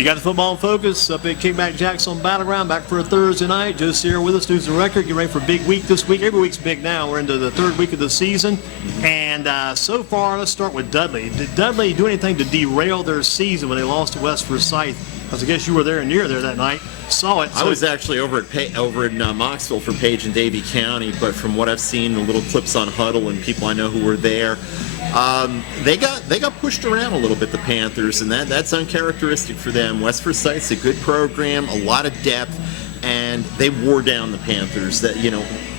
You got the football in focus up at Kickback Jackson Battleground, back for a Thursday night. Joe Sirera with us, News and Record. Get ready for a big week this week. Every week's big now. We're into the third week of the season. And so far, let's start with Dudley. Did Dudley do anything to derail their season when they lost to West Forsyth? I guess you were there and you were there that night. Saw it. I was actually over in Moxville for Page and Davie County, but from what I've seen, the little clips on Huddle and people I know who were there, they got pushed around a little bit, the Panthers, and that's uncharacteristic for them. West Forsyth's a good program, a lot of depth, and they wore down the Panthers. That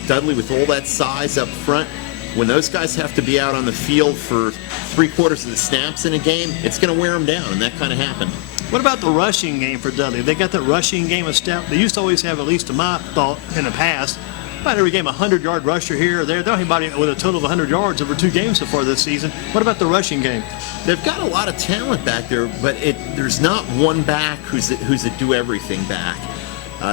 Dudley with all that size up front, when those guys have to be out on the field for 3/4 of the snaps in a game, it's going to wear them down, and that kind of happened. What about the rushing game for Dudley? They got that rushing game established. They used to always have, at least to my thought in the past, about every game, a 100-yard rusher here or there. They don't have anybody with a total of 100 yards over 2 games so far this season. What about the rushing game? They've got a lot of talent back there, but there's not one back who's a do-everything back.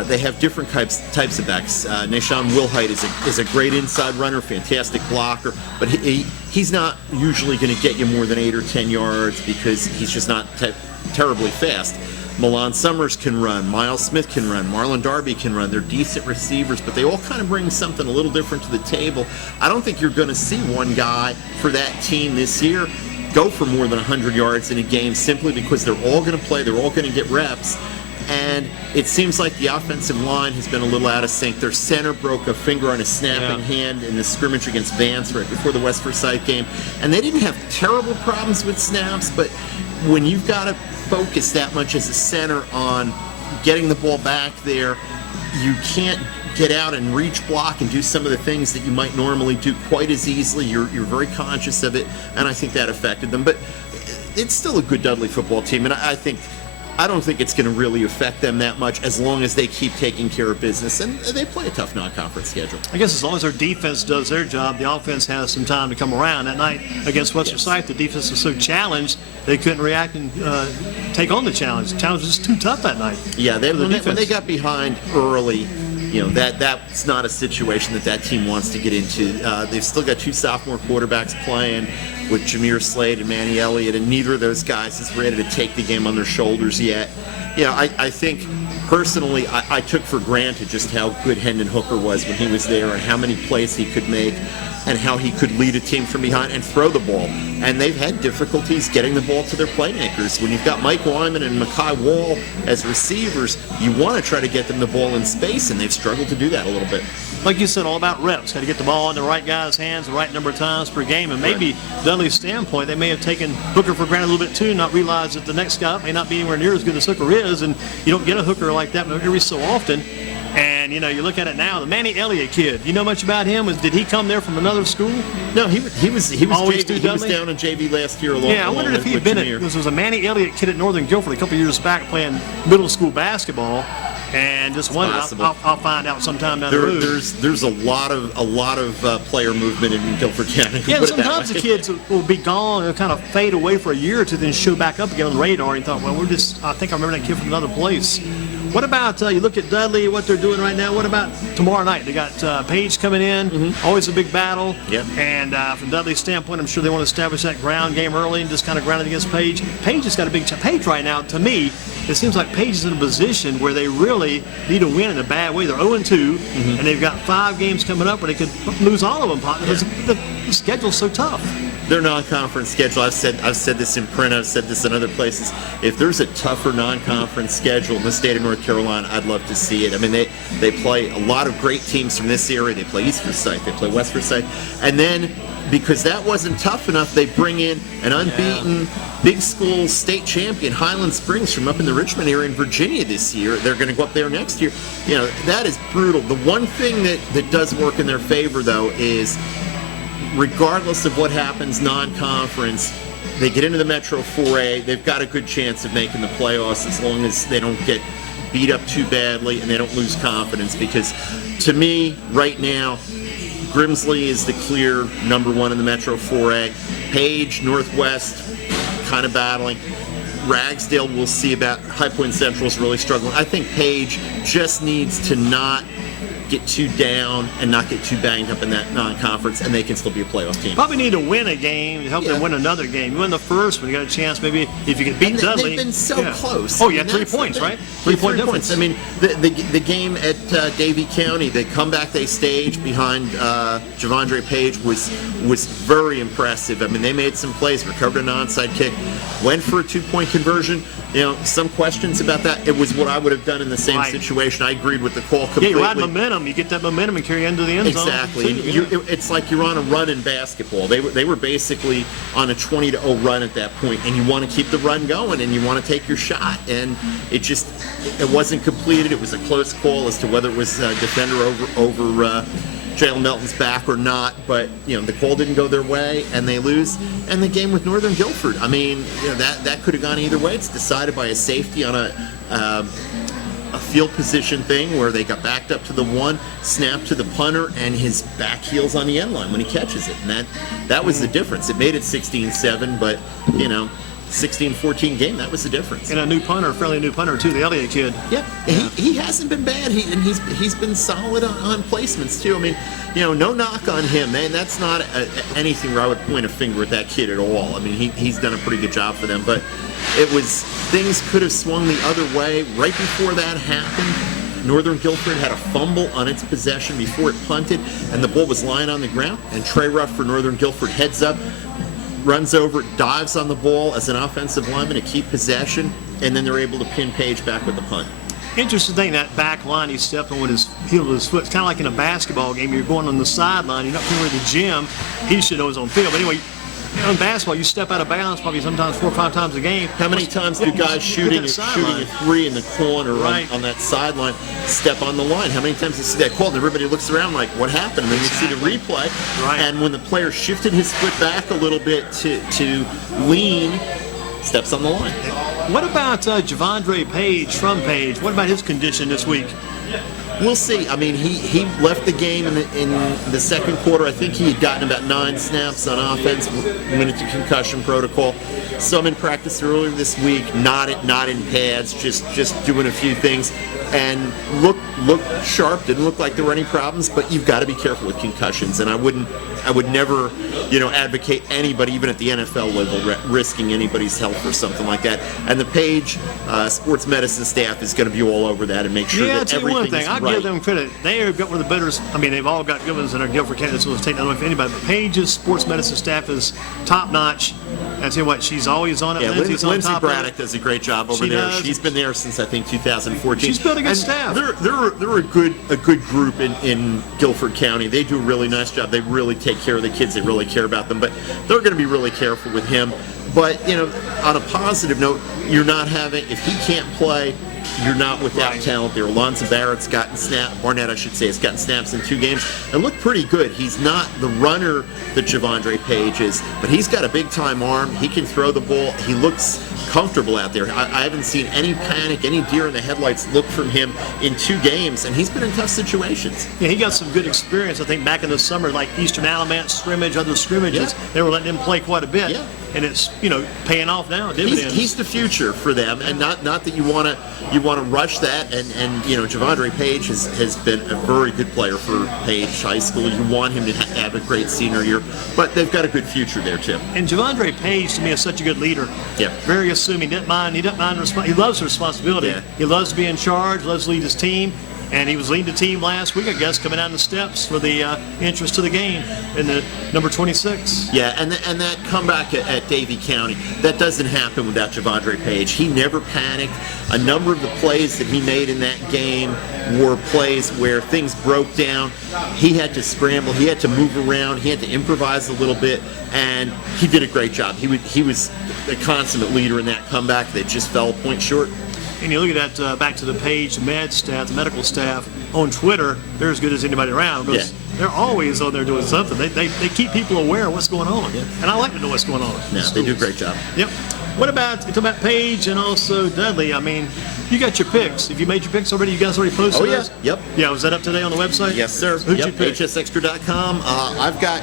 They have different types of backs. Nashawn Wilhite is a great inside runner, fantastic blocker, but he's not usually going to get you more than 8 or 10 yards because he's just not terribly fast. Milan Summers can run, Miles Smith can run, Marlon Darby can run. They're decent receivers, but they all kind of bring something a little different to the table. I don't think you're going to see one guy for that team this year go for more than 100 yards in a game simply because they're all going to play, they're all going to get reps. And it seems like the offensive line has been a little out of sync. Their center broke a finger on his snapping hand in the scrimmage against Vance right before the West Forsyth game. And they didn't have terrible problems with snaps, but when you've got to focus that much as a center on getting the ball back there, you can't get out and reach block and do some of the things that you might normally do quite as easily. You're very conscious of it, and I think that affected them. But it's still a good Dudley football team, and I don't think it's going to really affect them that much as long as they keep taking care of business. And they play a tough non-conference schedule. I guess as long as their defense does their job, the offense has some time to come around. That night against West Forsyth, the defense was so challenged they couldn't react and take on the challenge. The challenge was just too tough that night. Yeah, when they got behind early, that's not a situation that team wants to get into. They've still got 2 sophomore quarterbacks playing with Jameer Slade and Manny Elliott, and neither of those guys is ready to take the game on their shoulders yet. I think personally I took for granted just how good Hendon Hooker was when he was there and how many plays he could make and how he could lead a team from behind and throw the ball. And they've had difficulties getting the ball to their playmakers. When you've got Mike Wyman and Makai Wall as receivers, you want to try to get them the ball in space, and they've struggled to do that a little bit. Like you said, all about reps. Got to get the ball in the right guy's hands the right number of times per game. And maybe Dudley's standpoint, they may have taken Hooker for granted a little bit too, not realize that the next guy may not be anywhere near as good as Hooker is, and you don't get a Hooker like that every so often. And, you look at it now, the Manny Elliott kid, you know much about him? Did he come there from another school? No, he was always JV, he was down in JV last year along. Yeah, I wondered if he had been there was a Manny Elliott kid at Northern Guilford a couple years back playing middle school basketball. And just wondered, I'll find out sometime down the road. There's a lot of player movement in Guilford County. Yeah, sometimes the kids will be gone and kind of fade away for a year or two, then show back up again on the radar. And thought, well, I think I remember that kid from another place. What about you look at Dudley, what they're doing right now? What about tomorrow night? They got Page coming in, always a big battle. Yep. And from Dudley's standpoint, I'm sure they want to establish that ground game early and just kind of ground it against Page. Page has got a big challenge. Page right now, to me, it seems like Page is in a position where they really need to win in a bad way. They're 0-2, and they've got 5 games coming up where they could lose all of them because the schedule's so tough. Their non-conference schedule, I've said this in print, I've said this in other places. If there's a tougher non-conference schedule in the state of North Carolina, I'd love to see it. I mean, they play a lot of great teams from this area. They play East Forsyth, they play West Forsyth, and then because that wasn't tough enough, they bring in an unbeaten big school state champion, Highland Springs, from up in the Richmond area in Virginia this year. They're going to go up there next year. That is brutal. The one thing that does work in their favor, though, is regardless of what happens non-conference, they get into the Metro 4A, they've got a good chance of making the playoffs as long as they don't get beat up too badly and they don't lose confidence. Because to me, right now, Grimsley is the clear number 1 in the Metro 4A. Page, Northwest, kind of battling. Ragsdale, we'll see about. High Point Central is really struggling. I think Page just needs to not get too down and not get too banged up in that non-conference, and they can still be a playoff team. Probably need to win a game to help them win another game. You win the first one, you got a chance maybe if you can beat Dudley. They've been so close. Oh, yeah, 3 points, right? 3 point difference. I mean, the game at Davie County, the comeback they staged behind Javondre Page was very impressive. I mean, they made some plays, recovered an onside kick, went for a 2-point conversion. You know, some questions about that. It was what I would have done in the same situation. I agreed with the call completely. Yeah, you ride momentum. You get that momentum and carry into the end zone. Exactly. It's like you're on a run in basketball. They were basically on a 20-0 run at that point, and you want to keep the run going, and you want to take your shot. And it wasn't completed. It was a close call as to whether it was a defender over Jalen Melton's back or not, but the call didn't go their way and they lose. And the game with Northern Guilford, I mean, that could have gone either way. It's decided by a safety on a field position thing where they got backed up to the 1, snapped to the punter, and his back heels on the end line when he catches it. And that was the difference. It made it 16-7, but 16-14 game, that was the difference. And a new punter, fairly new punter too, the Elliott kid. Yep, yeah. He hasn't been bad. He's been solid on placements too. I mean, no knock on him, man. That's not anything where I would point a finger at that kid at all. I mean, he's done a pretty good job for them, but things could have swung the other way right before that happened. Northern Guilford had a fumble on its possession before it punted, and the ball was lying on the ground. And Trey Ruff for Northern Guilford heads up, runs over, dives on the ball as an offensive lineman to keep possession, and then they're able to pin Page back with the punt. Interesting thing, that back line he stepped on with his heel of his foot. It's kind of like in a basketball game. You're going on the sideline. You're not familiar with the gym. He should know his own field. But anyway, in basketball, you step out of bounds probably sometimes 4 or 5 times a game. How many times do guys shooting a 3 in the corner on that sideline step on the line? How many times do you see that call and everybody looks around like, what happened? And then you see the replay. Right. And when the player shifted his foot back a little bit to lean, steps on the line. What about Javondre Page from Page? What about his condition this week? We'll see. I mean, he left the game in the second quarter. I think he had gotten about 9 snaps on offense, went into concussion protocol. Some in practice earlier this week, not in pads, just doing a few things, and looked sharp. Didn't look like there were any problems, but you've got to be careful with concussions. And I would never, advocate anybody, even at the NFL level, risking anybody's health or something like that. And the Page sports medicine staff is going to be all over that and make sure that everything is right. I give them credit. They have got one of the better. I mean, they've all got good ones in our Guilford candidates. So let's take that away from anybody. But Page's sports medicine staff is top notch. I tell you what, she's always on it. Yeah, Lindsay Braddock does a great job over there. She's been there since I think 2014. She's built a good staff. They're a good group in Guilford County. They do a really nice job. They really take care of the kids. They really care about them. But they're going to be really careful with him. But on a positive note, you're not having, if he can't play, you're not without talent there. Alonzo Barnett, I should say, has gotten snaps in 2 games and looked pretty good. He's not the runner that Javondre Page is, but he's got a big-time arm. He can throw the ball. He looks comfortable out there. I haven't seen any panic, any deer in the headlights look from him in 2 games, and he's been in tough situations. Yeah, he got some good experience, I think, back in the summer, like Eastern Alamance scrimmage, other scrimmages. Yeah. They were letting him play quite a bit. Yeah. And it's paying off now, dividends. He's the future for them, and not that you want to rush that. And Javondre Page has been a very good player for Page High School. You want him to have a great senior year, but they've got a good future there too. And Javondre Page to me is such a good leader. Yeah. Very assuming. He doesn't mind. He loves responsibility. Yeah. He loves to be in charge. Loves to lead his team. And he was leading the team last week, I guess, coming down the steps for the entrance to the game in the number 26. Yeah, and that comeback at Davie County, that doesn't happen without Javondre Page. He never panicked. A number of the plays that he made in that game were plays where things broke down. He had to scramble. He had to move around. He had to improvise a little bit, and he did a great job. He was a consummate leader in that comeback that just fell a point short. And you look at that, back to the Page med staff, the medical staff on Twitter, they're as good as anybody around because they're always on there doing something. They keep people aware of what's going on. Yeah. And I like to know what's going on. Yeah, they do a great job. Yep. What about Page and also Dudley? I mean, You got your picks. Have you made your picks already? You guys already posted Oh, yeah. those? Yep. Yeah, was that up today on the website? Yes, sir. Who'd Yep. you pick? HSExtra.com. I've got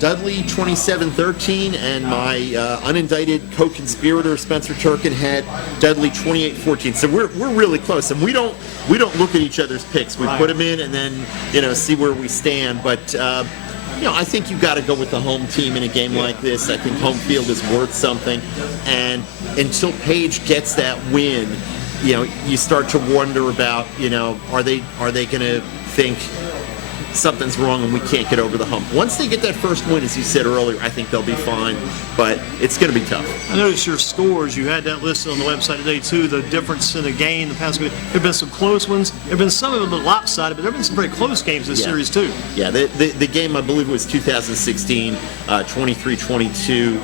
Dudley 27-13, and my unindicted co-conspirator Spencer Turkin had Dudley 28-14. So we're really close, and we don't look at each other's picks. We put them in and then see where we stand. But I think you got to go with the home team in a game like this. I think home field is worth something, and until Page gets that win, you start to wonder about are they going to think something's wrong and we can't get over the hump. Once they get that first win, as you said earlier, I think they'll be fine, but it's going to be tough. I noticed your scores. You had that listed on the website today, too, the difference in the game the past week. There have been some close ones. There have been some of them lopsided, but there have been some very close games this series, too. Yeah, the game, I believe, was 2016, 23-22.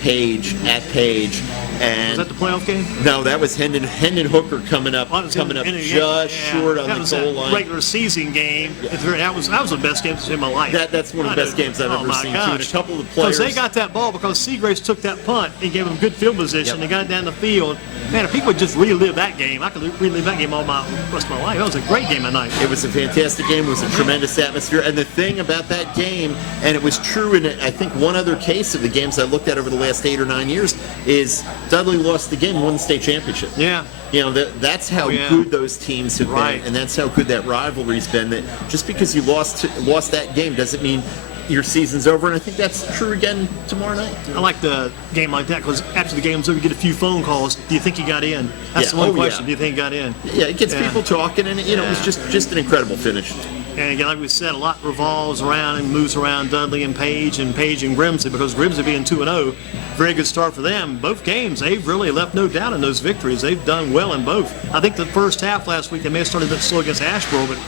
Page at Page, and was that the playoff game? No, that was Hendon Hooker coming up just short on the goal line. Regular season game. Yeah. That was the best game in my life. That's one of the best games I've ever seen. Too. And a couple of the players. Because they got that ball because Seagraves took that punt and gave them good field position. They got it down the field. Man, if people would just relive that game, I could relive that game all my rest of my life. That was a great game at night. It was a fantastic game. It was a tremendous atmosphere. And the thing about that game, and it was true in I think one other case of the games I looked at over the last 8 or 9 years, is Dudley lost the game, won the state championship. Yeah. That's how good those teams have been, and that's how good that rivalry's been. That just because you lost that game doesn't mean your season's over, and I think that's true again tomorrow night. I like the game like that because after the game's over, you get a few phone calls. Do you think you got in? That's the one question. Do you think you got in? Yeah, it gets people talking, and it was just an incredible finish. And again, like we said, a lot revolves around and moves around Dudley and Page and Grimsley, because Grimsley being 2-0, very good start for them. Both games, they've really left no doubt in those victories. They've done well in both. I think the first half last week, they may have started a bit slow against Asheboro, but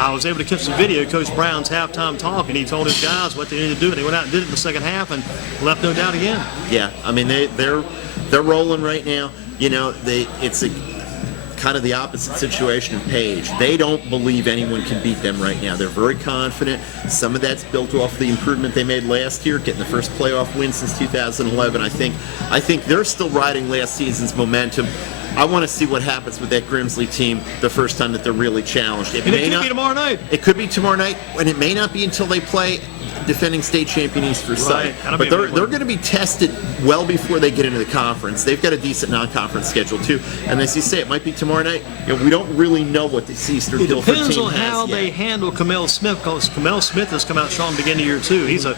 I was able to catch some video of Coach Brown's halftime talk, and he told his guys what they needed to do, and they went out and did it in the second half and left no doubt again. Yeah, I mean, they're rolling right now. It's kind of the opposite situation of Page. They don't believe anyone can beat them right now. They're very confident. Some of that's built off the improvement they made last year, getting the first playoff win since 2011. I think they're still riding last season's momentum. I want to see what happens with that Grimsley team the first time that they're really challenged. It could be tomorrow night. It could be tomorrow night, and it may not be until they play defending state champion Easter Side. But they're going to be tested well before they get into the conference. They've got a decent non-conference schedule too. And as you say, it might be tomorrow night. We don't really know what this Eastern Guilford team has. It depends on how they handle Kamel Smith, because Kamel Smith has come out strong at the beginning of the year too.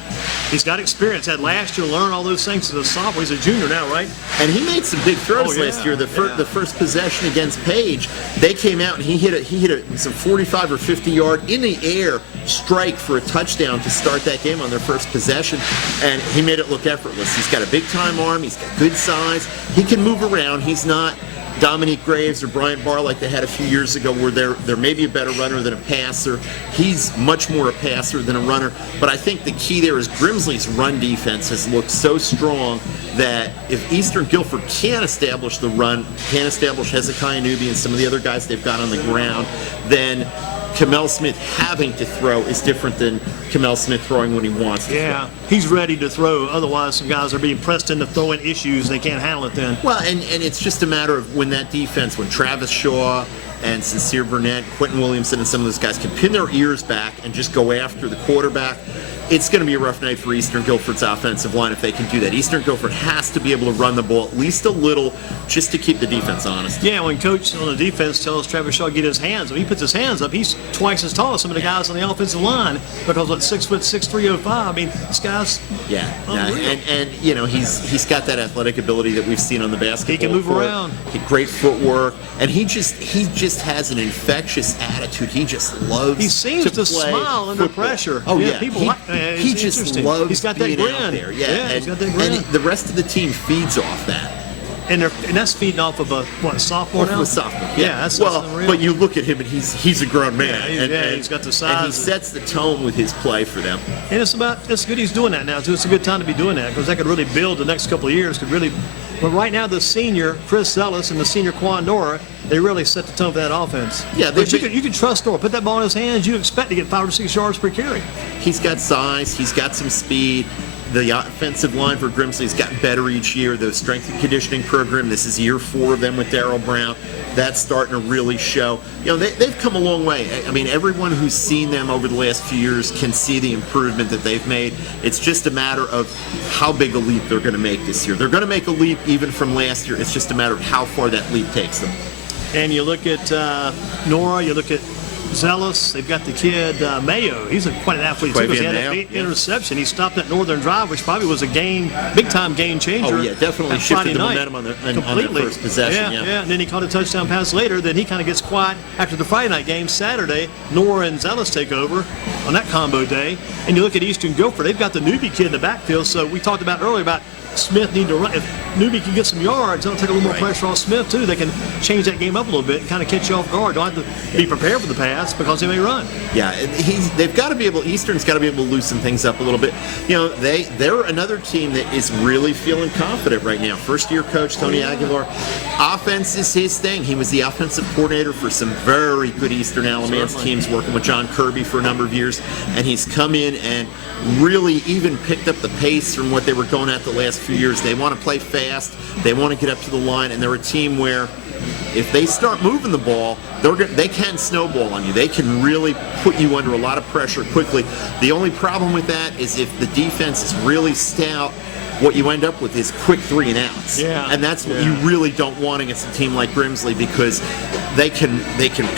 He's got experience. Had last year, learned all those things as a sophomore. He's a junior now, right? And he made some big throws last year. The first possession against Page, they came out and he hit some 45 or 50 yard in the air strike for a touchdown to start that game on their first possession, and he made it look effortless. He's got a big time arm, he's got good size, he can move around. He's not Dominique Graves or Bryant Barr like they had a few years ago, where they're maybe a better runner than a passer. He's much more a passer than a runner. But I think the key there is Grimsley's run defense has looked so strong that if Eastern Guilford can't establish the run, can't establish Hezekiah Newby and some of the other guys they've got on the ground, then Kamel Smith having to throw is different than Kamel Smith throwing when he wants to. Yeah, he's ready to throw. Otherwise, some guys are being pressed into throwing issues. They can't handle it then. Well, and it's just a matter of when that defense, when Travis Shaw and Sincere Burnett, Quentin Williamson, and some of those guys can pin their ears back and just go after the quarterback, it's going to be a rough night for Eastern Guilford's offensive line if they can do that. Eastern Guilford has to be able to run the ball at least a little just to keep the defense honest. Yeah, when coach on the defense tells Travis Shaw to get his hands up, he puts his hands up, he's twice as tall as some of the guys on the offensive line, because at 6'6", 305, I mean, this guy's unreal. And he's got that athletic ability that we've seen on the basketball He can move court. around. Great footwork, and he just has an infectious attitude. He just loves. He seems to smile under football. pressure. Oh yeah, people he just loves he's got that being grin. out there. He's got that grin. And the rest of the team feeds off that. And that's feeding off of a sophomore now? A sophomore. Yeah, that's unreal. But you look at him and he's a grown man. He's got the size. And he sets the tone with his play for them. And it's good he's doing that now too. It's a good time to be doing that, because that could really build the next couple of years. Could really, But right now, the senior, Chris Ellis, and the senior Quan Nora, they really set the tone for that offense. Yeah, but you can trust Nora. Put that ball in his hands, you expect to get 5 or 6 yards per carry. He's got size. He's got some speed. The offensive line for Grimsley's gotten better each year. The strength and conditioning program, this is year 4 of them with Darryl Brown. That's starting to really show. They've come a long way. I mean, everyone who's seen them over the last few years can see the improvement that they've made. It's just a matter of how big a leap they're going to make this year. They're going to make a leap even from last year. It's just a matter of how far that leap takes them. And you look at Nora, you look at Zealous, they've got the kid Mayo. He's quite an athlete too, because he had an interception. He stopped that Northern drive, which probably was a big-time game changer. Oh yeah, definitely shifted the momentum on their first possession. Yeah. And then he caught a touchdown pass later. Then he kind of gets quiet after the Friday night game. Saturday, Nora and Zealous take over on that combo day. And you look at Eastern Guilford, they've got the newbie kid in the backfield. So we talked about earlier about Smith need to run. If Newbie can get some yards, they'll take a little more pressure off Smith too. They can change that game up a little bit and kind of catch you off guard. Don't have to be prepared for the pass because they may run. Yeah, they've got to be able. Eastern's got to be able to loosen things up a little bit. They're another team that is really feeling confident right now. First-year coach Tony Aguilar. Offense is his thing. He was the offensive coordinator for some very good Eastern Alamance teams, working with John Kirby for a number of years, and he's come in and really even picked up the pace from what they were going at the last few years. They want to play fast. They want to get up to the line, and they're a team where if they start moving the ball, they can snowball on you. They can really put you under a lot of pressure quickly. The only problem with that is if the defense is really stout, what you end up with is quick 3 and outs. Yeah. And that's what you really don't want against a team like Grimsley, because they can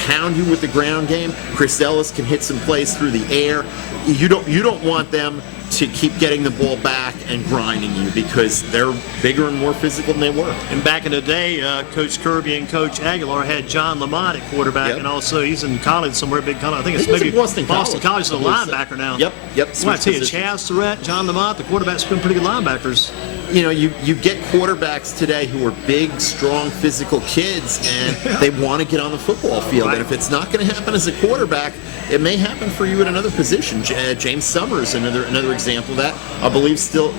pound you with the ground game. Chris Ellis can hit some plays through the air. You don't want them to keep getting the ball back and grinding you, because they're bigger and more physical than they were. And back in the day, Coach Kirby and Coach Aguilar had John Lamont at quarterback, and also he's in college somewhere, big college. I think it's maybe Boston College is a linebacker now. Yep. Well, I tell you, Chaz Surratt, John Lamont, the quarterback's been pretty good linebackers. You get quarterbacks today who are big, strong, physical kids, and they want to get on the football field. Right. And if it's not going to happen as a quarterback, it may happen for you at another position. James Summers, another example of that. I believe still,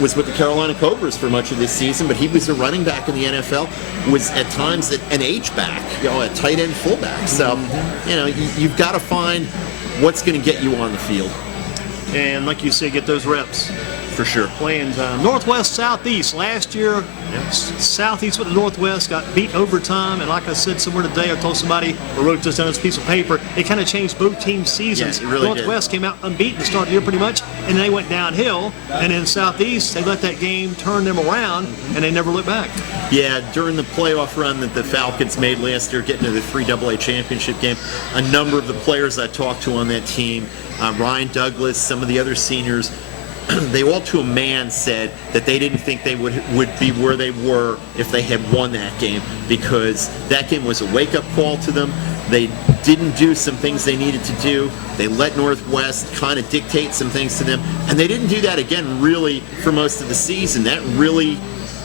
was with the Carolina Cobras for much of this season, but he was a running back in the NFL, was at times an H-back, a tight end fullback. So, you've got to find what's going to get you on the field. And like you said, get those reps. For sure. Playing Northwest Southeast. Last year, Southeast with the Northwest got beat overtime, and like I said somewhere today, I told somebody, or wrote this down on this piece of paper, it kind of changed both teams' seasons. Yeah, it really Northwest came out unbeaten to start the year pretty much, and then they went downhill, and then Southeast, they let that game turn them around, and they never looked back. Yeah, during the playoff run that the Falcons made last year, getting to the 3AA championship game, a number of the players I talked to on that team, Ryan Douglas, some of the other seniors, they all to a man said that they didn't think they would be where they were if they had won that game, because that game was a wake-up call to them. They didn't do some things they needed to do. They let Northwest kind of dictate some things to them, and they didn't do that again really for most of the season. That really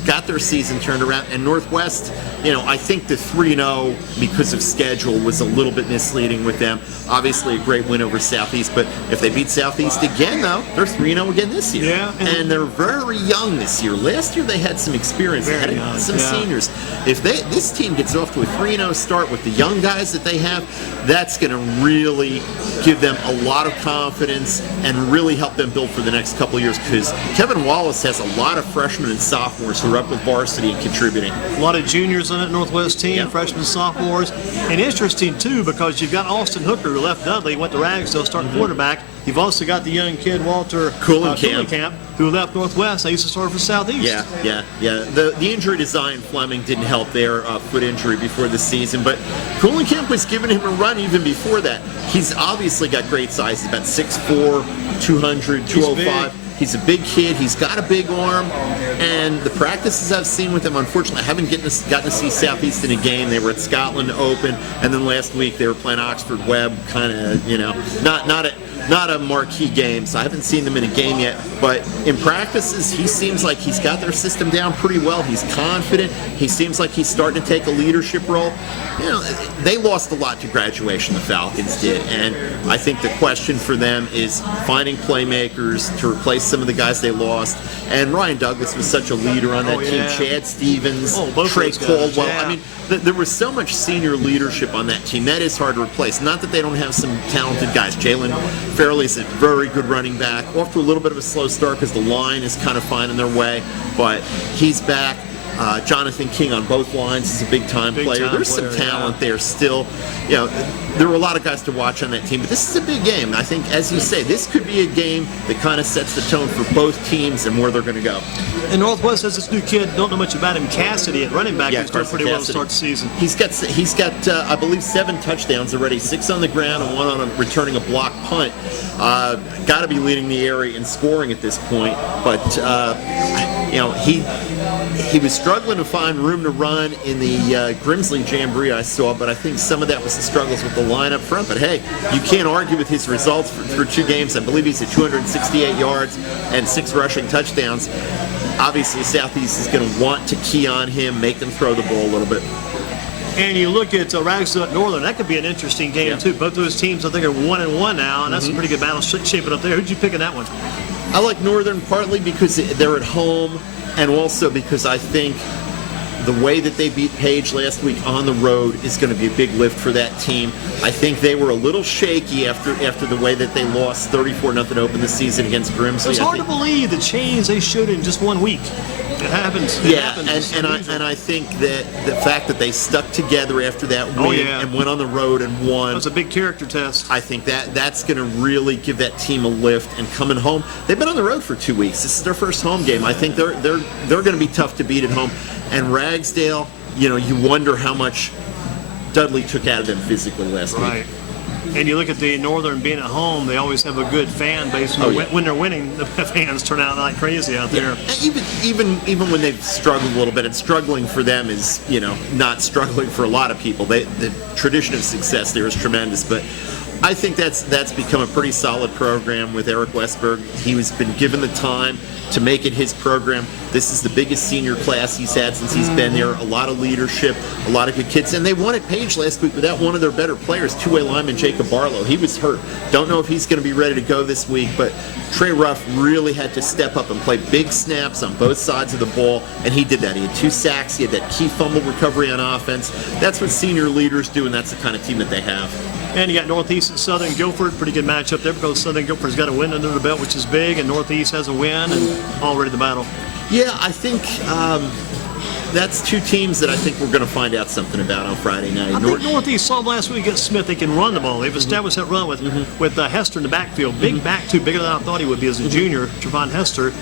got their season turned around, and Northwest, I think the 3-0 because of schedule was a little bit misleading with them. Obviously a great win over Southeast, but if they beat Southeast again though, they're 3-0 again this year. Yeah. And they're very young this year. Last year they had some experience. They had some seniors. If this team gets off to a 3-0 start with the young guys that they have, that's going to really give them a lot of confidence and really help them build for the next couple of years, because Kevin Wallace has a lot of freshmen and sophomores who are up with varsity and contributing. A lot of juniors on that Northwest team, freshmen, sophomores. And interesting, too, because you've got Austin Hooker, who left Dudley, went to Ragsdale, starting quarterback. You've also got the young kid, Walter Kuhlenkamp, who left Northwest. They used to start for Southeast. Yeah. The injury to Zion Fleming didn't help their foot injury before the season, but Kuhlenkamp was giving him a run even before that. He's obviously got great size. He's about 6'4", 200, 205. He's a big kid. He's got a big arm. And the practices I've seen with him, unfortunately, I haven't gotten to see Southeast in a game. They were at Scotland Open, and then last week they were playing Oxford Webb, kind of, not not a marquee game, so I haven't seen them in a game yet. But in practices, he seems like he's got their system down pretty well. He's confident. He seems like he's starting to take a leadership role. You know, they lost a lot to graduation, the Falcons did, and I think the question for them is finding playmakers to replace some of the guys they lost. And Ryan Douglas was such a leader on that team. Chad Stevens, Trey Caldwell. I mean, there was so much senior leadership on that team. That is hard to replace. Not that they don't have some talented guys. Jalen Fairley's a very good running back. Off to a little bit of a slow start because the line is kind of finding their way, but he's back. Jonathan King on both lines is a big-time player. There's some talent there still. You know, there were a lot of guys to watch on that team, but this is a big game. I think, as you say, this could be a game that kind of sets the tone for both teams and where they're going to go. And Northwest has this new kid, don't know much about him, Cassidy at running back, who's doing pretty well to start the season. He's got I believe 7 touchdowns already, 6 on the ground and 1 on returning a block punt. Got to be leading the area in scoring at this point, but you know, he was struggling to find room to run in the Grimsley Jamboree I saw, but I think some of that was the struggles with the line up front. But hey, you can't argue with his results for 2 games. I believe he's at 268 yards and 6 rushing touchdowns. Obviously, Southeast is going to want to key on him, make them throw the ball a little bit. And you look at Ragsdale at Northern, that could be an interesting game too. Both those teams, I think, are 1-1 now, and that's a pretty good battle shaping up there. Who'd you pick in that one? I like Northern partly because they're at home, and also because I think the way that they beat Page last week on the road is going to be a big lift for that team. I think they were a little shaky after the way that they lost 34-0 to open the season against Grimsley. It's hard to believe the change they showed in just 1 week. It happens. And I think that the fact that they stuck together after that win and went on the road and won. That was a big character test. I think that's going to really give that team a lift. And coming home, they've been on the road for 2 weeks. This is their first home game. I think they're going to be tough to beat at home. And Ragsdale, you know, you wonder how much Dudley took out of them physically last week. And you look at the Northern being at home, they always have a good fan base. When they're winning, the fans turn out like crazy out there. Even when they've struggled a little bit, and struggling for them is, you know, not struggling for a lot of people. The tradition of success there is tremendous, but I think that's become a pretty solid program with Eric Westberg. He's been given the time to make it his program. This is the biggest senior class he's had since he's been there. A lot of leadership, a lot of good kids. And they won at Page last week without one of their better players, 2-way lineman Jacob Barlow. He was hurt. Don't know if he's going to be ready to go this week, but Trey Ruff really had to step up and play big snaps on both sides of the ball, and he did that. He had 2 sacks. He had that key fumble recovery on offense. That's what senior leaders do, and that's the kind of team that they have. And you got Northeast and Southern Guilford, pretty good matchup there because Southern Guilford's got a win under the belt, which is big, and Northeast has a win and all ready to battle. Yeah, I think that's 2 teams that I think we're going to find out something about on Friday night. I think Northeast saw last week against Smith. They can run the ball. They've established that run with Hester in the backfield. Big back, too, bigger than I thought he would be as a junior, Trevon Hester.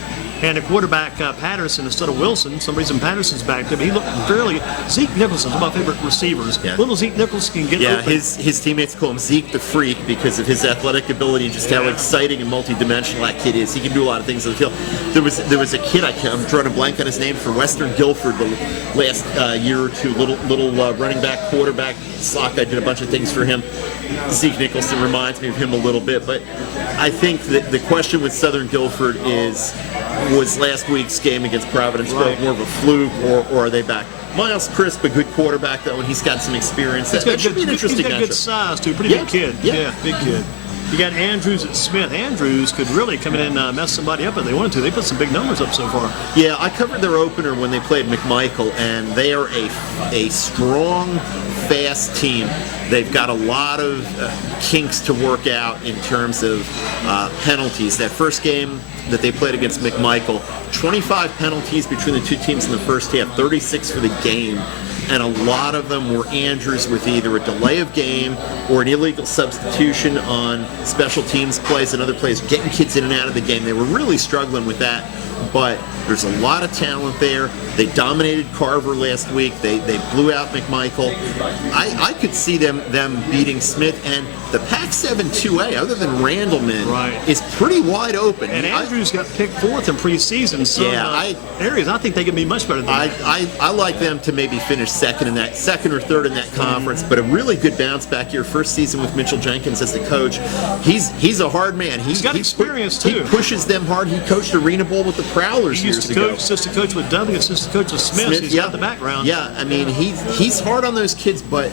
And a quarterback, Patterson, instead of Wilson. For some reason, Patterson's back there, but he looked fairly. Zeke Nicholson's one of my favorite receivers. Yeah. Little Zeke Nicholson can get open. His teammates call him Zeke the Freak because of his athletic ability and just how exciting and multidimensional that kid is. He can do a lot of things on the field. There was a kid, I'm drawing a blank on his name, for Western Guilford the last year or 2, little running back, quarterback. Sockeye did a bunch of things for him. Zeke Nicholson reminds me of him a little bit, but I think that the question with Southern Guilford was last week's game against Providence more of a fluke, or are they back? Miles Crisp, a good quarterback though, and he's got some experience. That should be an interesting matchup. He's got good size too, pretty big kid. Yeah, big kid. You got Andrews at Smith. Andrews could really come in and mess somebody up if they wanted to. They put some big numbers up so far. Yeah, I covered their opener when they played McMichael, and they are a strong, fast team. They've got a lot of kinks to work out in terms of penalties. That first game that they played against McMichael, 25 penalties between the 2 teams in the first half, 36 for the game. And a lot of them were Andrews with either a delay of game or an illegal substitution on special teams plays and other plays, getting kids in and out of the game. They were really struggling with that but there's a lot of talent there. They dominated Carver last week. They blew out McMichael. I could see them beating Smith, and the Pac-7 2A, other than Randleman, is pretty wide open. And Andrews got picked 4th in preseason. So areas, I think they can be much better than that. I like them to maybe finish second or 3rd in that conference, but a really good bounce back here. First season with Mitchell Jenkins as the coach. He's a hard man. He's got experience too. He pushes them hard. He coached Arena Bowl with the Prowlers years ago. Assistant coach with W, assistant coach with Smith. So he's got the background. Yeah, I mean he's hard on those kids, but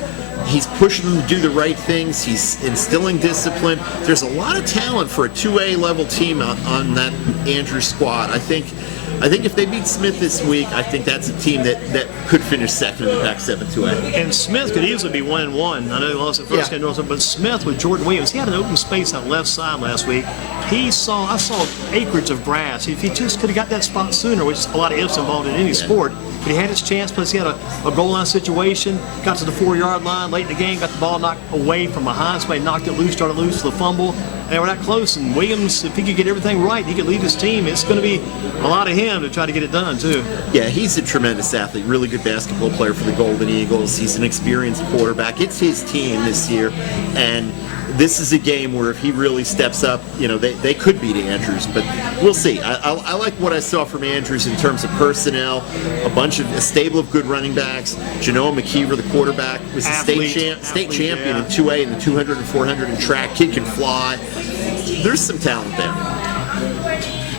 he's pushing them to do the right things. He's instilling discipline. There's a lot of talent for a 2A level team on that Andrews squad. I think if they beat Smith this week, I think that's a team that could finish second in the Pac-7 2A. And Smith could easily be 1-1. I know they lost the first game, but Smith with Jordan Williams, he had an open space on the left side last week. I saw acreage of grass. If he just could have got that spot sooner, which is a lot of ifs involved in any sport, but he had his chance. Plus, he had a goal line situation. Got to the 4-yard line late in the game. Got the ball knocked away from behind. Somebody knocked it loose, started loose with a fumble. They were that close. And Williams, if he could get everything right, he could lead his team. It's going to be a lot of him to try to get it done too. Yeah, he's a tremendous athlete. Really good basketball player for the Golden Eagles. He's an experienced quarterback. It's his team this year, and this is a game where if he really steps up, they could beat Andrews, but we'll see. I like what I saw from Andrews in terms of personnel, a stable of good running backs. Genoa McKeever, the quarterback, was a state champion in 2A in the 200 and 400 in track. Kid can fly. There's some talent there.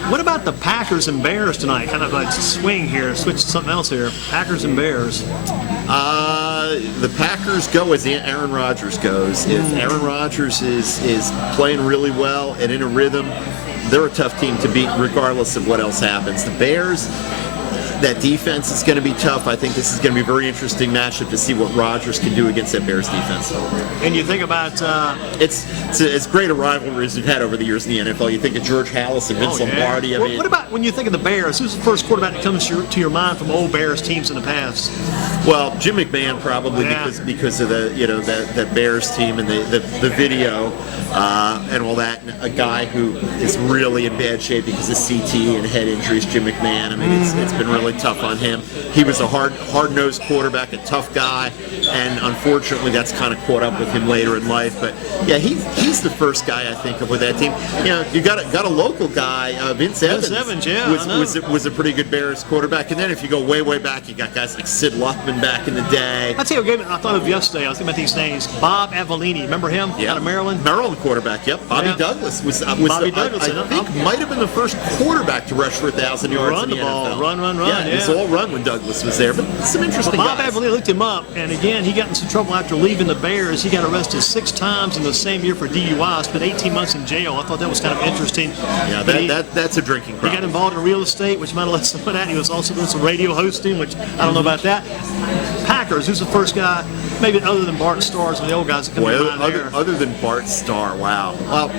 What about the Packers and Bears tonight? Kind of like swing here, switch to something else here. Packers and Bears. The Packers go as Aaron Rodgers goes. If Aaron Rodgers is playing really well and in a rhythm, they're a tough team to beat regardless of what else happens. The Bears, that defense is going to be tough. I think this is going to be a very interesting matchup to see what Rodgers can do against that Bears defense. And you think about it's as great a rivalry as we've had over the years in the NFL. You think of George Halas and Vince Lombardi. What about when you think of the Bears? Who's the first quarterback that comes to your mind from old Bears teams in the past? Well, Jim McMahon probably because of the that Bears team and the video and all that. And a guy who is really in bad shape because of CT and head injuries. Jim McMahon. I mean, it's been really tough on him. He was a hard-nosed quarterback, a tough guy, and unfortunately that's kind of caught up with him later in life. But yeah, he's the first guy I think of with that team. You got a local guy, Vince Evans. Was a pretty good Bears quarterback. And then if you go way back, you got guys like Sid Luckman back in the day. I'll tell you a game I thought of yesterday. I was thinking about these names. Bob Avellini, remember him? Out of Maryland. Maryland quarterback. Yep. Bobby Douglas was I think might have been the first quarterback to rush for 1,000 yards in the NFL. Run. Yeah, it was all run when Douglas was there, but some interesting Bob guys. Avellini looked him up, and again, he got in some trouble after leaving the Bears. He got arrested 6 times in the same year for DUI, spent 18 months in jail. I thought that was kind of interesting. Yeah, that's a drinking problem. He got involved in real estate, which might have let someone out. He was also doing some radio hosting, which I don't know about that. Packers, who's the first guy, maybe other than Bart Starr, some of the old guys that come to mind there? Other than Bart Starr, wow. Well,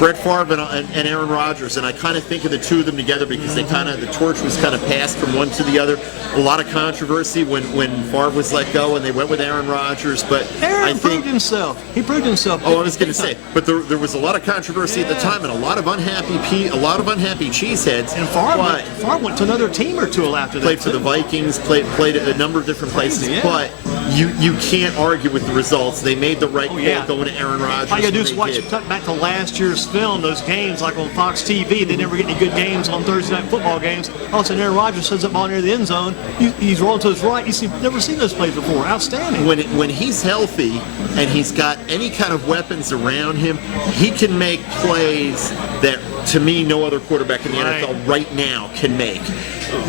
Brett Favre and Aaron Rodgers, and I kind of think of the two of them together because the torch was kind of passed from one to the other. A lot of controversy when Favre was let go and they went with Aaron Rodgers, but Aaron proved himself. He proved himself. Oh, I was going to say, but there was a lot of controversy at the time and a lot of unhappy cheeseheads. And Favre went to another team or two after that. Played for the Vikings, played at a number of different places, but you can't argue with the results. They made the right call going to Aaron Rodgers. All you got to do is watch back to last year's film, those games like on Fox TV. They never get any good games on Thursday night football games. All of a sudden, Aaron Rodgers sends up ball near the end zone. He's rolling to his right. Never seen those plays before. Outstanding. When he's healthy and he's got any kind of weapons around him, he can make plays that, to me, no other quarterback in the NFL right now can make.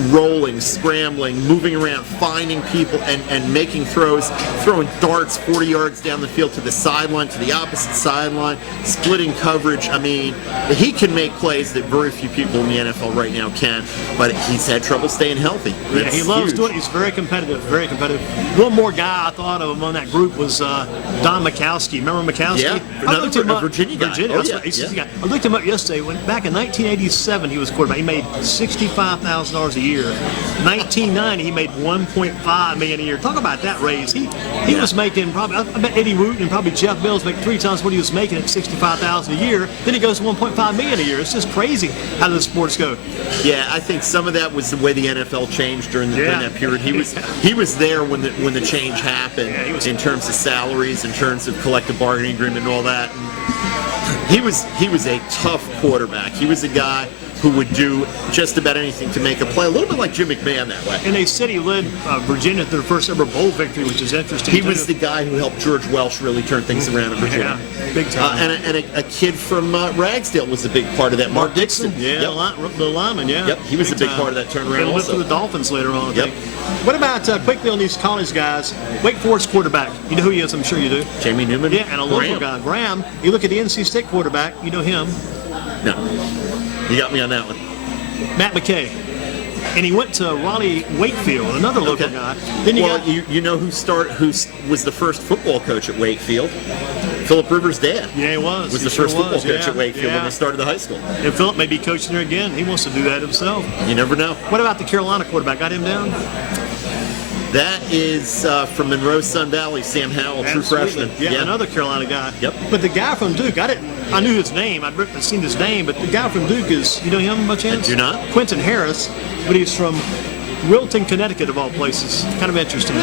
Rolling, scrambling, moving around, finding people, and making throws, throwing darts 40 yards down the field to the sideline, to the opposite sideline, splitting coverage. I mean, he can make plays that very few people in the NFL right now can, but he's had trouble staying healthy. He loves doing it. He's very competitive, very competitive. One more guy I thought of among that group was Don Makowski. Remember Makowski? Yeah, another Virginia guy. Guy. I looked him up yesterday. Back in 1987, he was quarterback. He made $65,000 a year. 1990, he made $1.5 million a year. Talk about that raise. He was making probably, I bet Eddie Wooten and probably Jeff Mills make 3 times what he was making at $65,000 a year. Then he goes to $1.5 million a year. It's just crazy how the sports go. Yeah, I think some of that was the way the NFL changed during that period. He was there when the change happened in terms of salaries, in terms of collective bargaining agreement and all that. And he was a tough quarterback. He was a guy who would do just about anything to make a play, a little bit like Jim McMahon that way. And they said he led Virginia to their first ever bowl victory, which is interesting. He was the guy who helped George Welsh really turn things around in Virginia. Yeah, big time. And a kid from Ragsdale was a big part of that. Mark Dixon. Yeah, the lineman, yeah. Yep, he was a big part of that turnaround also. For the Dolphins later on, I think. What about, quickly on these college guys, Wake Forest quarterback, you know who he is, I'm sure you do. Jamie Newman? Yeah, and a local guy, Graham. You look at the NC State quarterback, you know him. No. You got me on that one. Matt McKay. And he went to Raleigh Wakefield, another local guy. Then you know who was the first football coach at Wakefield? Philip Rivers' dad. Yeah, he was. Was the first football coach at Wakefield when they started the high school. And Philip may be coaching there again. He wants to do that himself. You never know. What about the Carolina quarterback? Got him down? That is from Monroe Sun Valley, Sam Howell, true freshman. Yeah, another Carolina guy. Yep. But the guy from Duke, I knew his name. I'd seen his name, but the guy from Duke is, you know him by chance? I do not. Quentin Harris, but he's from Wilton, Connecticut, of all places. Kind of interesting.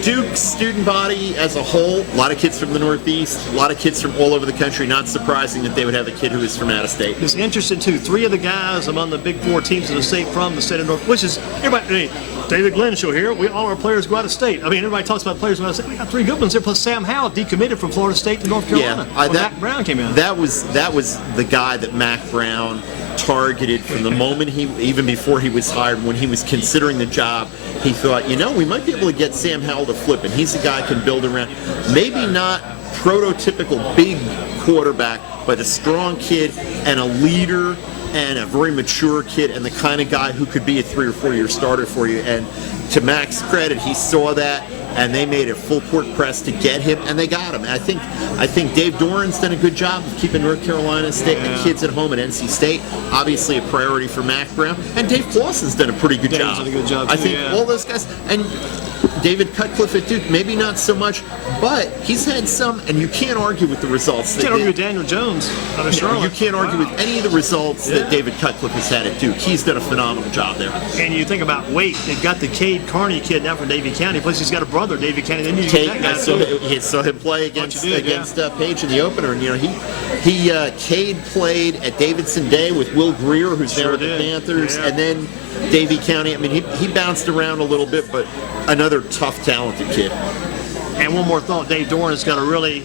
Duke's student body as a whole, a lot of kids from the Northeast, a lot of kids from all over the country. Not surprising that they would have a kid who is from out of state. It's interesting, too. 3 of the guys among the big 4 teams in the state from the state of North, which is, everybody, David Glenn show here. All our players go out of state. I mean, everybody talks about players go out of state. We got 3 good ones there, plus Sam Howell decommitted from Florida State to North Carolina. Yeah, Mac Brown came in. That was the guy that Mac Brown targeted from the moment even before he was hired. When he was considering the job, he thought, we might be able to get Sam Howell to flip, and he's a guy who can build around. Maybe not prototypical big quarterback, but a strong kid and a leader and a very mature kid and the kind of guy who could be a 3 or 4 year starter for you. And to Mac's credit, he saw that, and they made a full court press to get him, and they got him. And I think Dave Doran's done a good job of keeping North Carolina State and kids at home at NC State. Obviously a priority for Mac Brown, and Dave Clawson's done a pretty good job. Done a good job too, I think all those guys, and David Cutcliffe at Duke, maybe not so much, but he's had some, and you can't argue with the results. You can't argue with Daniel Jones out of Charlotte. You can't argue with any of the results that David Cutcliffe has had at Duke. He's done a phenomenal job there. And you think about Wake, they've got the Cade Carney kid now from Davie County. Plus, he's got a brother, Davie County. Then you get that guy. I saw him play against Page in the opener, and Cade played at Davidson Day with Will Greer, who's there with the Panthers, and then Davie County. I mean, he bounced around a little bit, but another tough, talented kid. And one more thought, Dave Doran's got to really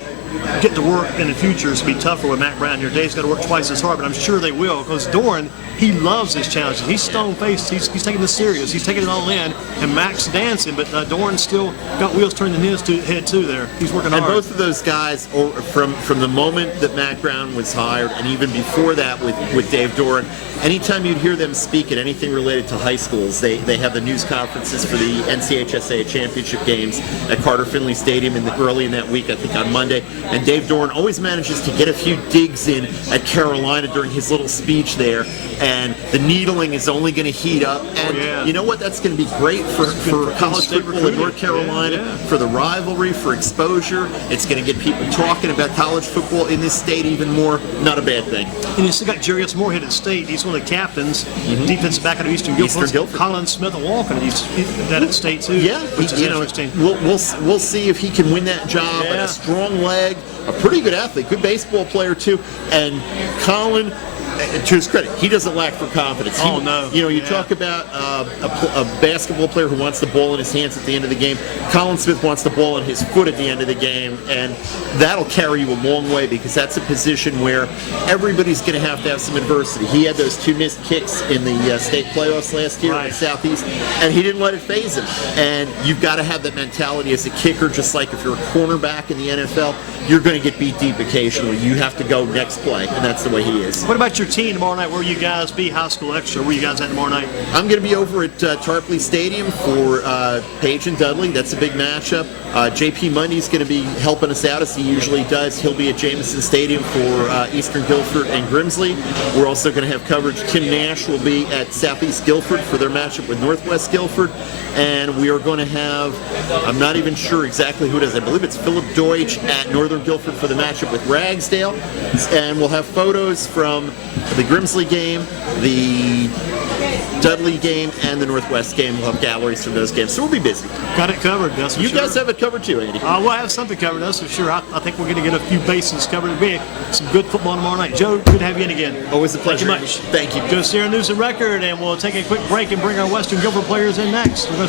get to work in the future. It's going to be tougher with Mac Brown here. Dave's got to work twice as hard, but I'm sure they will, because Doran, he loves his challenges. He's stone-faced. He's taking this serious. He's taking it all in, and Mac's dancing, but Doran's still got wheels turning in his head, too, there. He's working hard. And both of those guys, from the moment that Mac Brown was hired, and even before that with Dave Doran, anytime you'd hear them speak at anything related to high schools, they have the news conferences for the NCHSA championship games at Carter Finley Stadium early in that week, I think on Monday. And Dave Doran always manages to get a few digs in at Carolina during his little speech there. And the needling is only going to heat up. And you know what? That's going to be great for college football in North Carolina, for the rivalry, for exposure. It's going to get people talking about college football in this state even more. Not a bad thing. And you still got Jarius Moorhead at State. He's one of the captains, defensive back out of Eastern Guilford. Colin Smith and Walker, he's that at State too. Yeah, which is interesting. We'll see if he can win that job. And a strong leg, a pretty good athlete, good baseball player too. And Colin, to his credit, he doesn't lack for confidence. You talk about a basketball player who wants the ball in his hands at the end of the game. Colin Smith wants the ball in his foot at the end of the game, and that'll carry you a long way, because that's a position where everybody's going to have some adversity. He had those 2 missed kicks in the state playoffs last year in Southeast, and he didn't let it faze him. And you've got to have that mentality as a kicker, just like if you're a cornerback in the NFL, you're going to get beat deep occasionally. You have to go next play, and that's the way he is. What about your team tomorrow night. Where will you guys be? High school extra. Where you guys at tomorrow night? I'm going to be over at Tarpley Stadium for Page and Dudley. That's a big matchup. JP Mundy's going to be helping us out as he usually does. He'll be at Jameson Stadium for Eastern Guilford and Grimsley. We're also going to have coverage. Tim Nash will be at Southeast Guilford for their matchup with Northwest Guilford. And we are going to have, I'm not even sure exactly who it is. I believe it's Philip Deutsch at Northern Guilford for the matchup with Ragsdale. And we'll have photos from the Grimsley game, the Dudley game, and the Northwest game. We'll have galleries from those games. So we'll be busy. Got it covered, that's for You sure. guys have it covered too, Andy. We'll have something covered, that's for sure. I think we're going to get a few bases covered. It'll be some good football tomorrow night. Joe, good to have you in again. Always a pleasure. Thank you much. Thank you. Joe Sirera, News and Record, and we'll take a quick break and bring our Western Guilford players in next. We're gonna